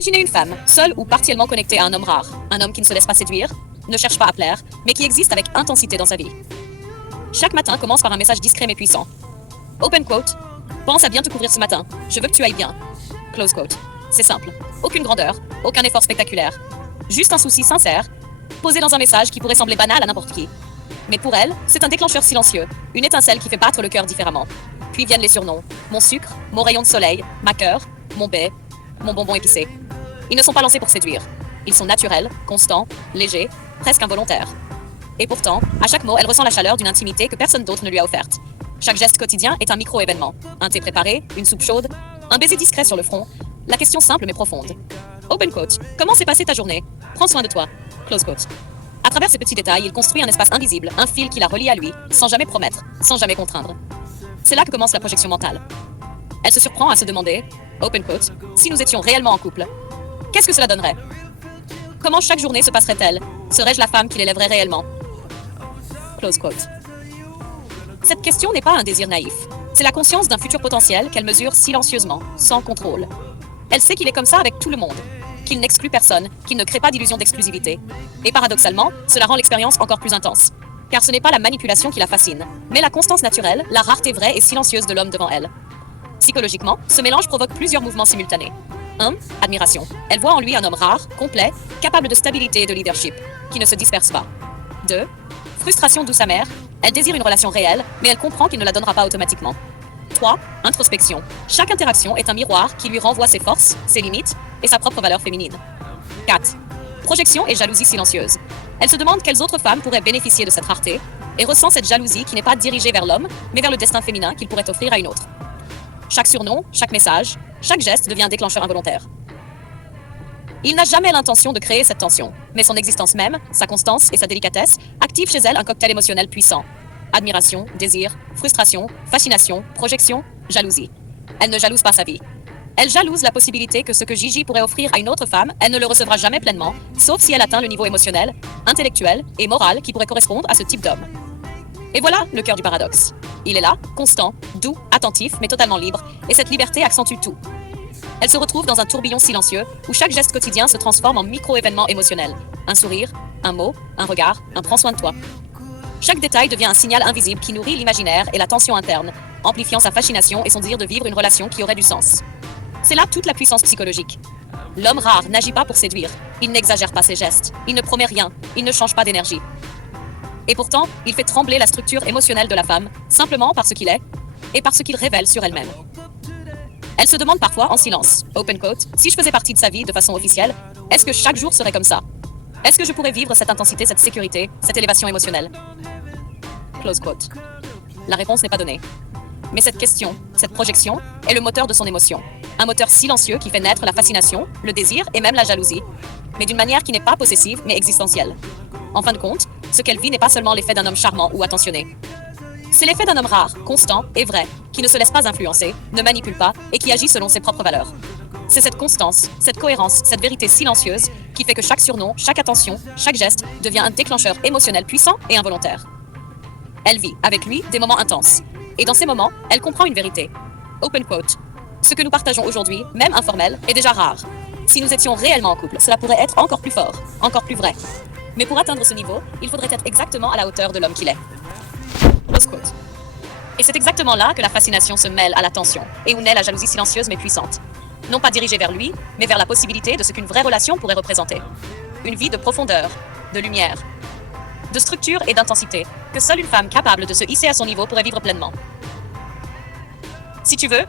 Imaginez une femme, seule ou partiellement connectée à un homme rare, un homme qui ne se laisse pas séduire, ne cherche pas à plaire, mais qui existe avec intensité dans sa vie. Chaque matin commence par un message discret mais puissant. Open quote. Pense à bien te couvrir ce matin. Je veux que tu ailles bien. Close quote. C'est simple. Aucune grandeur, aucun effort spectaculaire. Juste un souci sincère, posé dans un message qui pourrait sembler banal à n'importe qui. Mais pour elle, c'est un déclencheur silencieux, une étincelle qui fait battre le cœur différemment. Puis viennent les surnoms. Mon sucre, mon rayon de soleil, ma cœur, mon baie, mon bonbon épicé. Ils ne sont pas lancés pour séduire. Ils sont naturels, constants, légers, presque involontaires. Et pourtant, à chaque mot, elle ressent la chaleur d'une intimité que personne d'autre ne lui a offerte. Chaque geste quotidien est un micro-événement. Un thé préparé, une soupe chaude, un baiser discret sur le front. La question simple mais profonde. Open quote. Comment s'est passée ta journée? Prends soin de toi. Close quote. À travers ces petits détails, il construit un espace invisible, un fil qui la relie à lui, sans jamais promettre, sans jamais contraindre. C'est là que commence la projection mentale. Elle se surprend à se demander, open quote, si nous étions réellement en couple. Qu'est-ce que cela donnerait? Comment chaque journée se passerait-elle? Serais-je la femme qui l'élèverait réellement? Close quote. Cette question n'est pas un désir naïf. C'est la conscience d'un futur potentiel qu'elle mesure silencieusement, sans contrôle. Elle sait qu'il est comme ça avec tout le monde, qu'il n'exclut personne, qu'il ne crée pas d'illusion d'exclusivité. Et paradoxalement, cela rend l'expérience encore plus intense. Car ce n'est pas la manipulation qui la fascine, mais la constance naturelle, la rareté vraie et silencieuse de l'homme devant elle. Psychologiquement, ce mélange provoque plusieurs mouvements simultanés. 1. Admiration. Elle voit en lui un homme rare, complet, capable de stabilité et de leadership, qui ne se disperse pas. 2. Frustration douce amère. Elle désire une relation réelle, mais elle comprend qu'il ne la donnera pas automatiquement. 3. Introspection. Chaque interaction est un miroir qui lui renvoie ses forces, ses limites et sa propre valeur féminine. 4. Projection et jalousie silencieuse. Elle se demande quelles autres femmes pourraient bénéficier de cette rareté et ressent cette jalousie qui n'est pas dirigée vers l'homme, mais vers le destin féminin qu'il pourrait offrir à une autre. Chaque surnom, chaque message, chaque geste devient un déclencheur involontaire. Il n'a jamais l'intention de créer cette tension, mais son existence même, sa constance et sa délicatesse activent chez elle un cocktail émotionnel puissant. Admiration, désir, frustration, fascination, projection, jalousie. Elle ne jalouse pas sa vie. Elle jalouse la possibilité que ce que Gigi pourrait offrir à une autre femme, elle ne le recevra jamais pleinement, sauf si elle atteint le niveau émotionnel, intellectuel et moral qui pourrait correspondre à ce type d'homme. Et voilà le cœur du paradoxe. Il est là, constant, doux, attentif, mais totalement libre, et cette liberté accentue tout. Elle se retrouve dans un tourbillon silencieux où chaque geste quotidien se transforme en micro-événement émotionnel. Un sourire, un mot, un regard, un prends soin de toi. Chaque détail devient un signal invisible qui nourrit l'imaginaire et la tension interne, amplifiant sa fascination et son désir de vivre une relation qui aurait du sens. C'est là toute la puissance psychologique. L'homme rare n'agit pas pour séduire, il n'exagère pas ses gestes, il ne promet rien, il ne change pas d'énergie. Et pourtant, il fait trembler la structure émotionnelle de la femme, simplement par ce qu'il est, et par ce qu'il révèle sur elle-même. Elle se demande parfois en silence, open quote, si je faisais partie de sa vie de façon officielle, est-ce que chaque jour serait comme ça? Est-ce que je pourrais vivre cette intensité, cette sécurité, cette élévation émotionnelle? Close quote. La réponse n'est pas donnée. Mais cette question, cette projection, est le moteur de son émotion. Un moteur silencieux qui fait naître la fascination, le désir et même la jalousie, mais d'une manière qui n'est pas possessive mais existentielle. En fin de compte, ce qu'elle vit n'est pas seulement l'effet d'un homme charmant ou attentionné. C'est l'effet d'un homme rare, constant et vrai, qui ne se laisse pas influencer, ne manipule pas et qui agit selon ses propres valeurs. C'est cette constance, cette cohérence, cette vérité silencieuse qui fait que chaque surnom, chaque attention, chaque geste devient un déclencheur émotionnel puissant et involontaire. Elle vit, avec lui, des moments intenses. Et dans ces moments, elle comprend une vérité. Open quote. Ce que nous partageons aujourd'hui, même informel, est déjà rare. Si nous étions réellement en couple, cela pourrait être encore plus fort, encore plus vrai. Mais pour atteindre ce niveau, il faudrait être exactement à la hauteur de l'homme qu'il est. Close quote. Et c'est exactement là que la fascination se mêle à la tension, et où naît la jalousie silencieuse mais puissante. Non pas dirigée vers lui, mais vers la possibilité de ce qu'une vraie relation pourrait représenter. Une vie de profondeur, de lumière, de structure et d'intensité, que seule une femme capable de se hisser à son niveau pourrait vivre pleinement. Si tu veux,